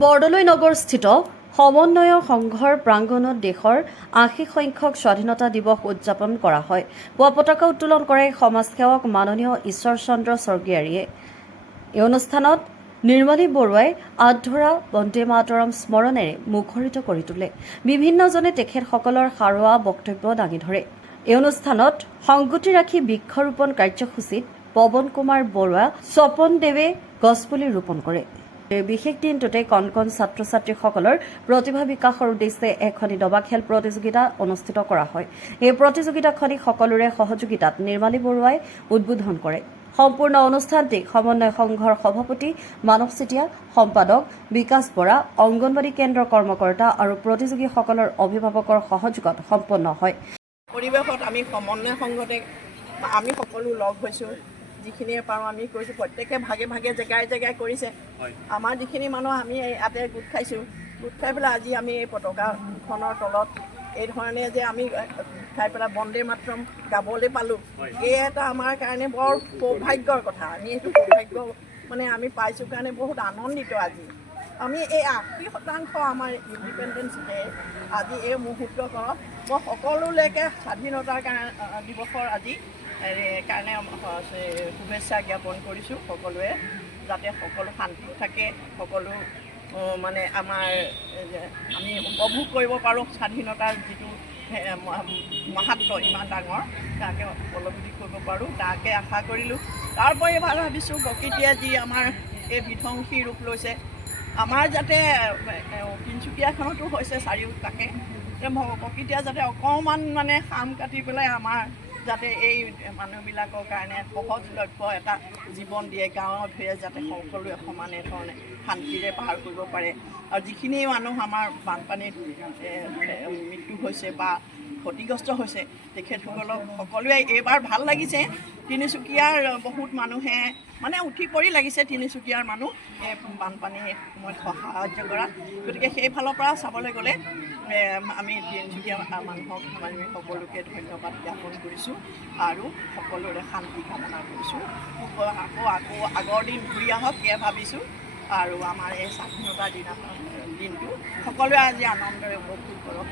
বৰদলৈ নগৰস্থিত সমন্বয় সংঘৰ প্ৰাংগণত দেশৰ ৮০ সংখ্যক স্বাধীনতা দিৱস উদযাপন কৰা হয়। পুৱা পতাকা উত্তোলন কৰে সমাজসেৱক মাননীয় ঈশ্বৰ চন্দ্ৰ স্বৰ্গীয়াৰীয়ে। এই অনুষ্ঠানত নিৰ্মলী বৰুৱাই আধৰা বন্দে মাতৰম স্মৰণেৰে মুখৰিত কৰি তোলে। বিভিন্নজনে তেখেতসকলৰ সাৰুৱা বক্তব্য দাঙি ধৰে। এই অনুষ্ঠানত সংগতি ৰাখি বৃক্ষৰোপণ কাৰ্যসূচীত পৱন কুমাৰ বৰুৱা, স্বপন দেৱে গছপুলি ৰোপণ কৰে। বিশেষ দিনটোতে কণ কণ ছাত্ৰ ছাত্ৰীসকলৰ প্ৰতিভা বিকাশৰ উদ্দেশ্যে এখনি দবা খেল প্ৰতিযোগিতা অনুষ্ঠিত কৰা হয়। এই প্ৰতিযোগিতাখনি সকলোৰে সহযোগিতাত নিৰ্মালী বৰুৱাই উদ্বোধন কৰে। সম্পূৰ্ণ অনুষ্ঠানটি সমন্বয় সংঘৰ সভাপতি মানৱ চেতিয়া, সম্পাদক বিকাশ বৰা, অংগনবাড়ী কেন্দ্ৰৰ কৰ্মকৰ্তা আৰু প্ৰতিযোগীসকলৰ অভিভাৱকৰ সহযোগত সম্পন্ন হয়। পৰিৱেশত আমি সমন্বয় সংঘতে আমি সকলো লগ হৈছোঁ, যিখিনিয়ে পাৰোঁ আমি কৰিছোঁ। প্ৰত্যেকে ভাগে ভাগে জেগাই জেগাই কৰিছে। আমাৰ যিখিনি মানুহ আমি ইয়াতে গোট খাইছোঁ, গোট খাই পেলাই আজি আমি এই পতাকাখনৰ তলত এই ধৰণে যে আমি খাই পেলাই বন্দে মাতৰম গাবলৈ পালোঁ, এই এটা আমাৰ কাৰণে বৰ সৌভাগ্যৰ কথা। আমি এইটো সৌভাগ্য মানে আমি পাইছোঁ কাৰণে বহুত আনন্দিত। আজি আমি এই ৮০% আমাৰ ইণ্ডিপেণ্ডেঞ্চ ডে আজি এই মুহূৰ্তত মই সকলোলৈকে স্বাধীনতাৰ দিৱসৰ আজি কাৰণে শুভেচ্ছা জ্ঞাপন কৰিছোঁ। সকলোৱে যাতে সকলো শান্তিত থাকে, সকলো মানে আমাৰ আমি উপভোগ কৰিব পাৰোঁ স্বাধীনতাৰ যিটো মাহাত্ম্য ইমান ডাঙৰ, তাকে উপলব্ধি কৰিব পাৰোঁ, তাকে আশা কৰিলোঁ। তাৰোপৰি ভাবিছোঁ প্ৰকৃতিয়ে যি আমাৰ এই বিধ্বংসী ৰূপ লৈছে, আমাৰ যাতে তিনিচুকীয়াখনতো হৈছে চাৰিওকাষে, প্ৰকৃতিয়ে যাতে অকণমান মানে খাম কাটি পেলাই আমাৰ যাতে এই মানুহবিলাকৰ কাৰণে সহজলভ্য এটা জীৱন দিয়ে, গাঁৱৰ ভূঞে যাতে সকলোৱে সমানে ধৰণে শান্তিৰে পাৰ কৰিব পাৰে। আৰু যিখিনি মানুহ আমাৰ বানপানীত মৃত্যু হৈছে বা ক্ষতিগ্ৰস্ত হৈছে, তেখেতসকলক সকলোৱে এইবাৰ ভাল লাগিছে। তিনিচুকীয়াৰ বহুত মানুহে মানে উঠি পৰি লাগিছে তিনিচুকীয়াৰ মানুহ এই বানপানীৰ সময়ত সাহায্য কৰা। গতিকে সেইফালৰ পৰা চাবলৈ গ'লে আমি তিনিচুকীয়া মানুহক আমি সকলোকে ধন্যবাদ জ্ঞাপন কৰিছোঁ আৰু সকলোৰে শান্তি কামনা কৰিছোঁ। আকৌ আগৰ দিন ঘূৰি আহক সেয়া ভাবিছোঁ। আৰু আমাৰ এই স্বাধীনতাৰ দিনটো সকলোৱে আজি আনন্দৰে উপভোগ কৰক।